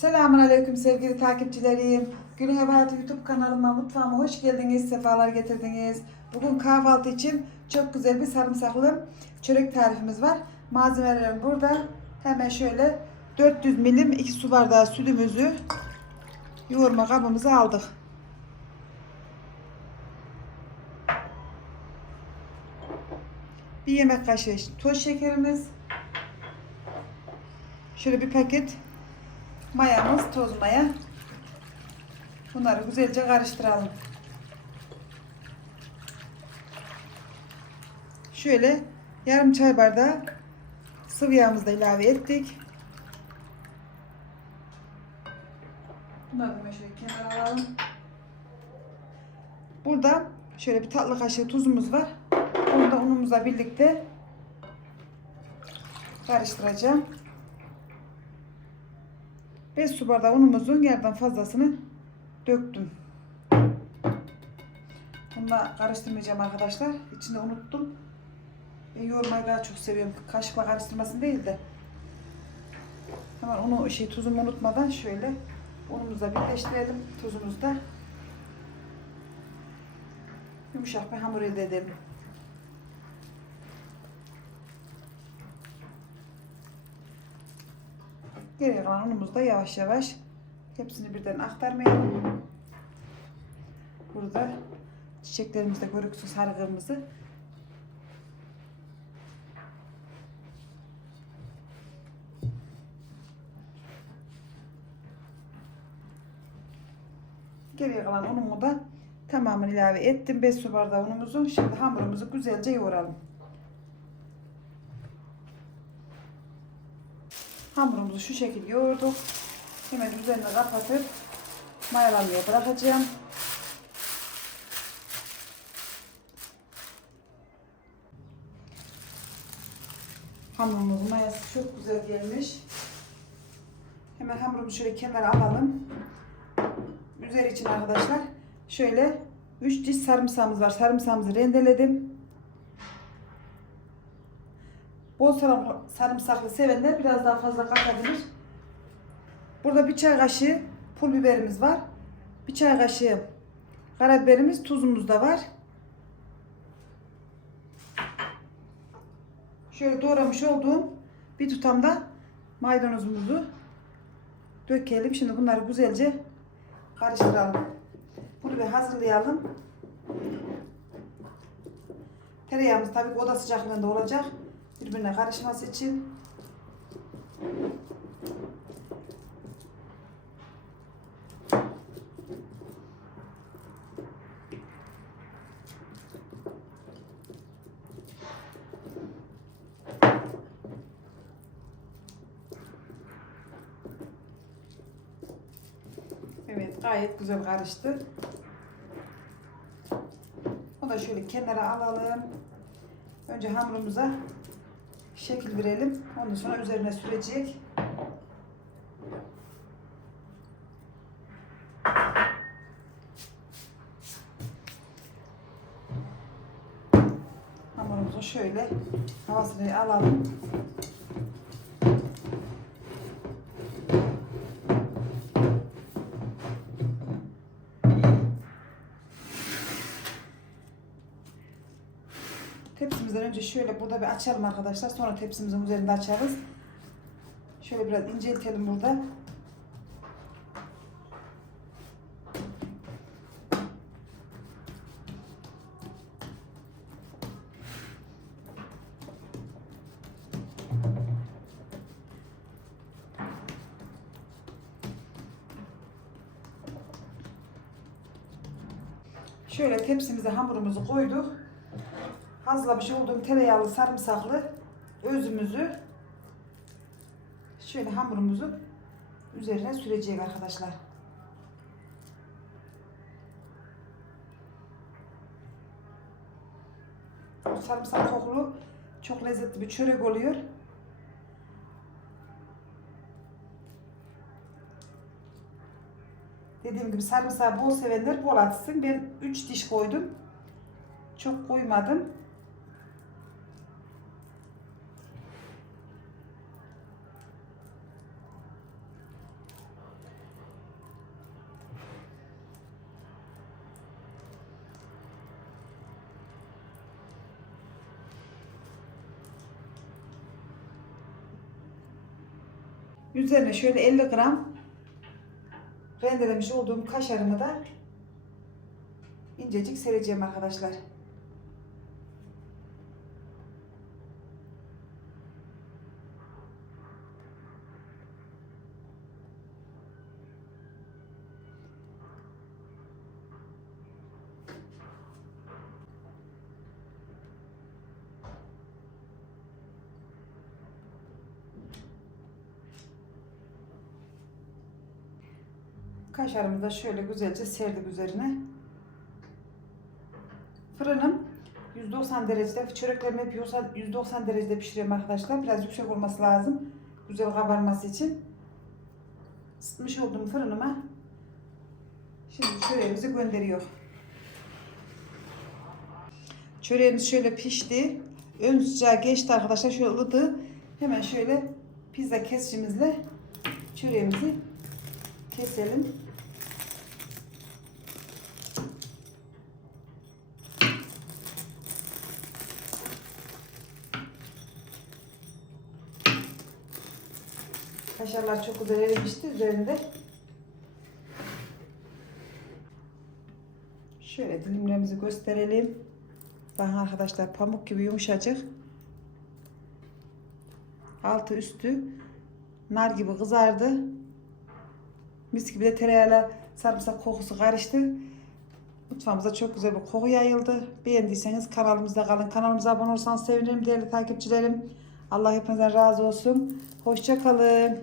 Selamun Aleyküm sevgili takipçilerim. Gülün Ev Hayatı YouTube kanalıma, mutfağıma hoş geldiniz, sefalar getirdiniz. Bugün kahvaltı için çok güzel bir sarımsaklı çörek tarifimiz var. Malzemelerim burada. Hemen şöyle 400 milim 2 su bardağı sütümüzü yoğurma kabımıza aldık. Bir yemek kaşığı toz şekerimiz. Şöyle bir paket mayamız, toz maya. Bunları güzelce karıştıralım. Şöyle yarım çay bardağı sıvı yağımızı da ilave ettik. Bunları da şöyle kenara alalım. Burada şöyle bir tatlı kaşığı tuzumuz var. Bunu da unumuzla birlikte karıştıracağım. 5 su bardağı unumuzun yerden fazlasını döktüm. Bununla karıştırmayacağım arkadaşlar. İçinde unuttum. Ben yoğurmayı daha çok seviyorum. Kaşıkla karıştırmasın değil de. Hemen onu şey tuzumu unutmadan şöyle unumuzla birleştirelim. Tuzumuzu da yumuşak bir hamur elde edelim. Geriye kalan unumuzu da yavaş yavaş hepsini birden aktarmayalım. Burada çiçeklerimizde görüksün sarı kırmızı. Geriye kalan unumu da tamamını ilave ettim. 5 su bardağı unumuzu. Şimdi hamurumuzu güzelce yoğuralım. Hamurumuzu şu şekilde yoğurduk. Hemen üzerine kapatıp mayalanmaya bırakacağım. Hamurumuzun mayası çok güzel gelmiş. Hemen hamurumuzu şöyle kenara alalım. Üzeri için arkadaşlar şöyle 3 diş sarımsağımız var. Sarımsağımızı rendeledim. Bol sarım- sarımsaklı sevenler biraz daha fazla katabilir. Burada bir çay kaşığı pul biberimiz var. Bir çay kaşığı karabiberimiz, tuzumuz da var. Şöyle doğramış olduğum bir tutam da maydanozumuzu dökelim. Şimdi bunları güzelce karıştıralım. Bunu bir hazırlayalım. Tereyağımız tabii oda sıcaklığında olacak. Birbirine karışması için. Evet gayet güzel karıştı. Onu da şöyle kenara alalım. Önce hamurumuza şekil verelim. Ondan sonra üzerine sürecek. Hamurumuzu şöyle havasını alalım. Tepsimizden önce şöyle burada bir açalım arkadaşlar. Sonra tepsimizin üzerinde açarız. Şöyle biraz inceltelim burada. Şöyle tepsimize hamurumuzu koyduk hazırlamış olduğum tereyağlı sarımsaklı özümüzü şöyle hamurumuzu üzerine sürecek arkadaşlar. Sarımsak kokulu çok lezzetli bir çörek oluyor. Dediğim gibi sarımsağı bol sevenler bol atsın. Ben 3 diş koydum. Çok koymadım. Üzerine şöyle 50 gram rendelemiş olduğum kaşarımı da incecik sereceğim arkadaşlar. Kaşarımı da şöyle güzelce serdik üzerine. Fırınım 190 derecede. Çöreklerimi hep 190 derecede pişiriyorum arkadaşlar. Biraz yüksek olması lazım. Güzel kabarması için. Isıtmış olduğum fırınıma şimdi çöreğimizi gönderiyor. Çöreğimiz şöyle pişti. Ön sıcağı geçti arkadaşlar. Şöyle ılıdı. Hemen şöyle pizza kesicimizle çöreğimizi keselim. Kaşarlar çok güzel erimişti üzerinde. Şöyle dilimlerimizi gösterelim. Bakın arkadaşlar pamuk gibi yumuşacık. Altı üstü nar gibi kızardı. Mis gibi de tereyağıyla sarımsak kokusu karıştı. Mutfağımıza çok güzel bir koku yayıldı. Beğendiyseniz kanalımızda kalın. Kanalımıza abone olursanız sevinirim değerli takipçilerim. Allah hepinizden razı olsun. Hoşça kalın.